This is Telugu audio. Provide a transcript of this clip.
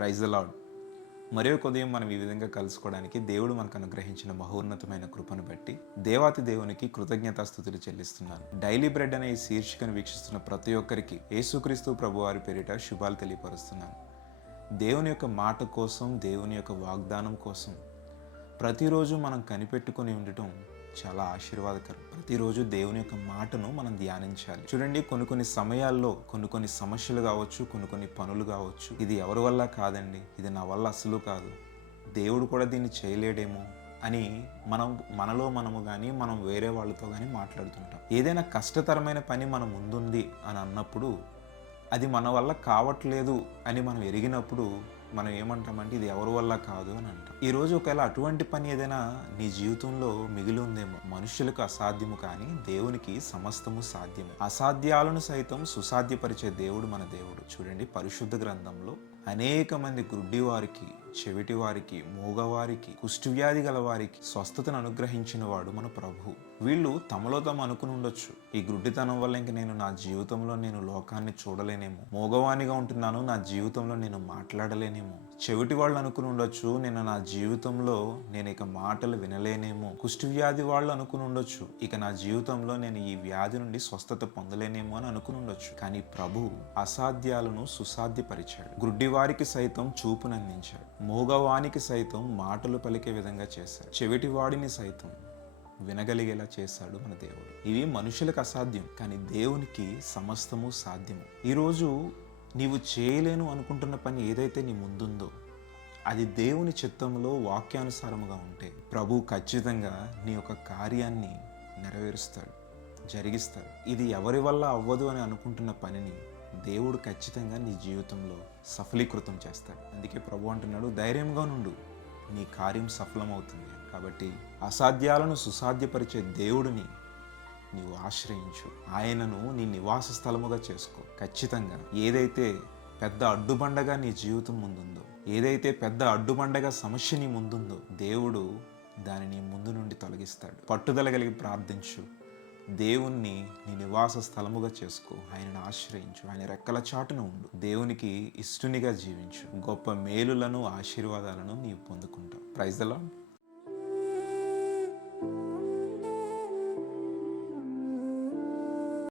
Praise the lord. మరో ఉదయం మనం ఈ విధంగా కలుసుకోవడానికి దేవుడు మనకు అనుగ్రహించిన మహోన్నతమైన కృపను బట్టి దేవాతి దేవునికి కృతజ్ఞతాస్తుతులు చెల్లిస్తున్నాను. డైలీ బ్రెడ్ అనే ఈ శీర్షికను వీక్షిస్తున్న ప్రతి ఒక్కరికి యేసుక్రీస్తు ప్రభువారి పేరిట శుభాలు తెలియపరుస్తున్నాను. దేవుని యొక్క మాట కోసం, దేవుని యొక్క వాగ్దానం కోసం ప్రతిరోజు మనం కనిపెట్టుకొని ఉండటం చాలా ఆశీర్వాదకరం. ప్రతిరోజు దేవుని యొక్క మాటను మనం ధ్యానించాలి. చూడండి, కొన్ని సమయాల్లో కొన్ని సమస్యలు కావచ్చు, కొన్ని పనులు కావచ్చు, ఇది ఎవరి వల్ల కాదండి, ఇది నా వల్ల అసలు కాదు, దేవుడు కూడా దీన్ని చేయలేడేమో అని మనము కానీ మనం వేరే వాళ్ళతో కానీ మాట్లాడుతుంటాం. ఏదైనా కష్టతరమైన పని మన ముందుంది అని అన్నప్పుడు, అది మన వల్ల కావట్లేదు అని మనం ఎరిగినప్పుడు మనం ఏమంటామంటే ఇది ఎవరి వల్ల కాదు అని అంటాం. ఈరోజు ఒకవేళ అటువంటి పని ఏదైనా నీ జీవితంలో మిగిలి ఉందేమో. మనుషులకు అసాధ్యము కానీ దేవునికి సమస్తము సాధ్యము. అసాధ్యాలను సైతం సుసాధ్యపరిచే దేవుడు మన దేవుడు. చూడండి, పరిశుద్ధ గ్రంథంలో అనేక మంది గుడ్డి వారికి, చెవిటి వారికి, మూగవారికి, కుష్ఠవ్యాధి గల వారికి స్వస్థతను అనుగ్రహించిన వాడు మన ప్రభు. వీళ్ళు తమలో తాము అనుకుని ఉండొచ్చు, ఈ గుడ్డితనం వల్ల ఇంక నేను నా జీవితంలో నేను లోకాన్ని చూడలేనేమో, మూగవానిగా ఉంటున్నాను, నా జీవితంలో నేను మాట్లాడలేనేమో. చెవిటి వాళ్ళు అనుకుని ఉండొచ్చు, నేను నా జీవితంలో నేను ఇక మాటలు వినలేనేమో. కుష్ఠవ్యాధి వాళ్ళు అనుకుని ఉండొచ్చు, ఇక నా జీవితంలో నేను ఈ వ్యాధి నుండి స్వస్థత పొందలేనేమో అని అనుకుని ఉండొచ్చు. కానీ ప్రభు అసాధ్యాలను సుసాధ్యపరిచాడు. గుడ్డి వారికి సైతం చూపునందించాడు, మూగవానికి సైతం మాటలు పలికే విధంగా చేశాడు, చెవిటి వాడిని సైతం వినగలిగేలా చేశాడు మన దేవుడు. ఇవి మనుషులకు అసాధ్యం, కానీ దేవునికి సమస్తము సాధ్యము. ఈరోజు నీవు చేయలేను అనుకుంటున్న పని ఏదైతే నీ ముందుందో అది దేవుని చిత్తంలో వాక్యానుసారముగా ఉంటే ప్రభు ఖచ్చితంగా నీ యొక్క కార్యాన్ని నెరవేరుస్తాడు, జరిగిస్తాడు. ఇది ఎవరి వల్ల అవ్వదు అని అనుకుంటున్న పనిని దేవుడు ఖచ్చితంగా నీ జీవితంలో సఫలీకృతం చేస్తాడు. అందుకే ప్రభు అంటున్నాడు, ధైర్యంగా నుండు, నీ కార్యం సఫలమవుతుంది. కాబట్టి అసాధ్యాలను సుసాధ్యపరిచే దేవుడిని నీవు ఆశ్రయించు, ఆయనను నీ నివాస స్థలముగా చేసుకో. ఖచ్చితంగా ఏదైతే పెద్ద అడ్డుబండగా నీ జీవితం ముందుందో, ఏదైతే పెద్ద అడ్డుబండగా సమస్య నీ ముందుందో, దేవుడు దానిని ముందు నుండి తొలగిస్తాడు. పట్టుదల కలిగి ప్రార్థించు, దేవుణ్ణి నీ నివాస స్థలముగా చేసుకో, ఆయనను ఆశ్రయించు, ఆయన రెక్కల చాటున ఉండు, దేవునికి ఇష్టునిగా జీవించు. గొప్ప మేలులను, ఆశీర్వాదాలను నీవు పొందుకుంటావు. Praise the lord.